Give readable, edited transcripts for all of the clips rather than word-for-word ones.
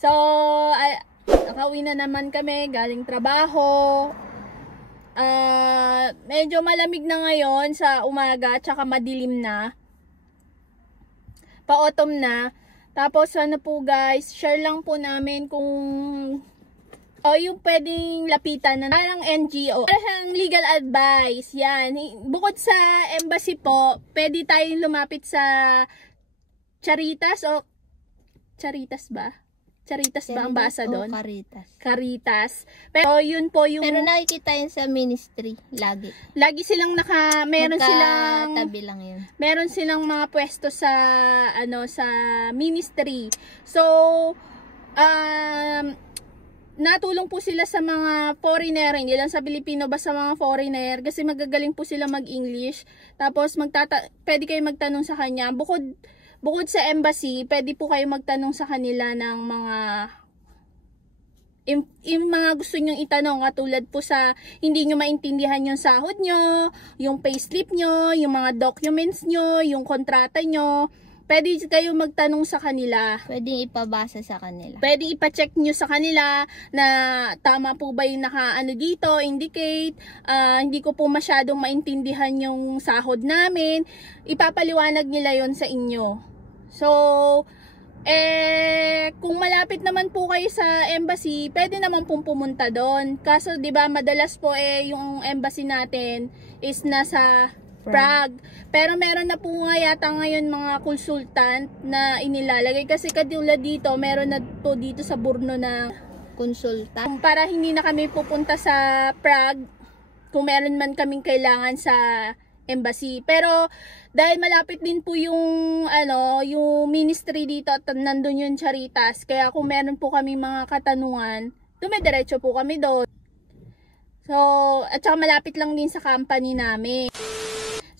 So, nakauwi na naman kami galing trabaho. Medyo malamig na ngayon sa umaga, tsaka madilim na. Pa-autumn na. Tapos ano po guys, share lang po namin kung yung pwedeng lapitan na parang NGO. Parang legal advice. Yan. Bukod sa embassy po, pwede tayong lumapit sa Charitas o Charitas ba? Charitas ba ang basa doon? Caritas. Pero yun po yung... Pero nakikita yun sa ministry, lagi. Lagi silang meron silang... tabi lang yun. Meron silang mga pwesto sa, sa ministry. So, natulong po sila sa mga foreigner, hindi lang sa Pilipino, basta mga foreigner, kasi magagaling po sila mag-English. Tapos, pwede kayo magtanong sa kanya. Bukod sa embassy, pwede po kayo magtanong sa kanila ng yung mga gusto nyong itanong, katulad po sa hindi nyo maintindihan yung sahod nyo, yung payslip nyo, yung mga documents nyo, yung kontrata nyo. Pwede kayo magtanong sa kanila. Pwede ipabasa sa kanila. Pwede ipa-check nyo sa kanila na tama po ba yung dito, indicate, hindi ko po masyadong maintindihan yung sahod namin. Ipapaliwanag nila yon sa inyo. So, kung malapit naman po kayo sa embassy, pwede naman pong pumunta doon. Kaso, di ba, madalas po yung embassy natin is nasa Prague. Pero meron na po nga yata ngayon mga consultant na inilalagay. Kasi katulad dito, meron na po dito sa Brno na consultant. Para hindi na kami pupunta sa Prague kung meron man kaming kailangan sa embassy. Pero dahil malapit din po yung yung ministry dito at nandun yung Charitas, kaya kung meron po kami mga katanungan, dumidiretso po kami doon. So, at saka malapit lang din sa company namin.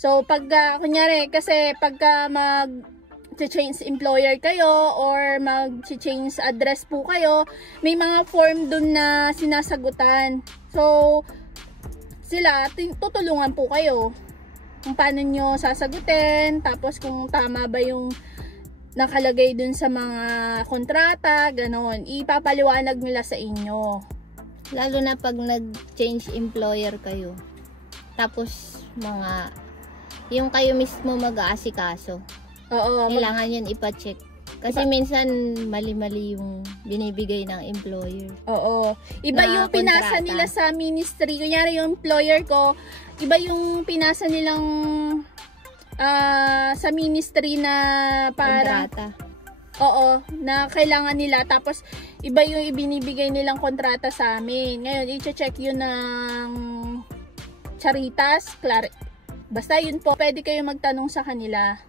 So, kunyari, kasi pagka mag-change employer kayo or mag-change address po kayo, may mga form dun na sinasagutan. So, sila, tutulungan po kayo kung paano nyo sasagutin, tapos kung tama ba yung nakalagay dun sa mga kontrata, ganon. Ipapaliwanag nila sa inyo. Lalo na pag nag-change employer kayo. Tapos, yung kayo mismo mag-aasikaso. Oo. Kailangan yun ipa-check. Kasi minsan, mali-mali yung binibigay ng employer. Oo. Iba yung pinasa nila sa ministry. Kunyari yung employer ko, iba yung pinasa nilang sa ministry na para... kontrata. Oo, na kailangan nila. Tapos, iba yung ibinibigay nilang kontrata sa amin. Ngayon, i-check yun ng Charitas. Basta yun po, pwede kayo magtanong sa kanila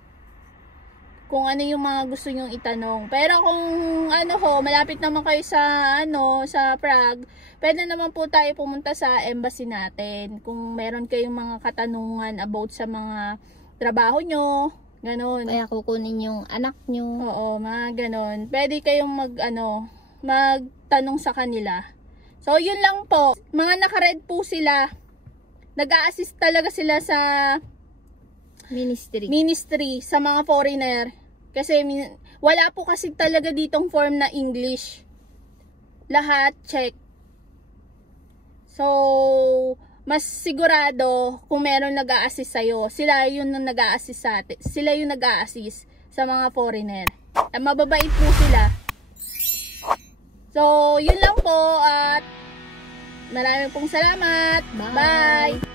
kung ano yung mga gusto nyong itanong. Pero kung malapit naman kayo sa Prague, pwede naman po tayo pumunta sa embassy natin. Kung meron kayong mga katanungan about sa mga trabaho nyo, ganon. Kaya kukunin yung anak nyo. Oo, mga ganon. Pwede kayong magtanong sa kanila. So, yun lang po. Mga naka-red po sila. Nag-a-assist talaga sila sa ministry sa mga foreigner. Kasi wala po kasi talaga ditong form na English. Lahat check. So, mas sigurado kung meron nag-a-assist sa'yo. Sila yung nag-a-assist sa atin. Sila yung nag-a-assist sa mga foreigner. Mababait po sila. So, yun lang po at maraming pong salamat. Bye!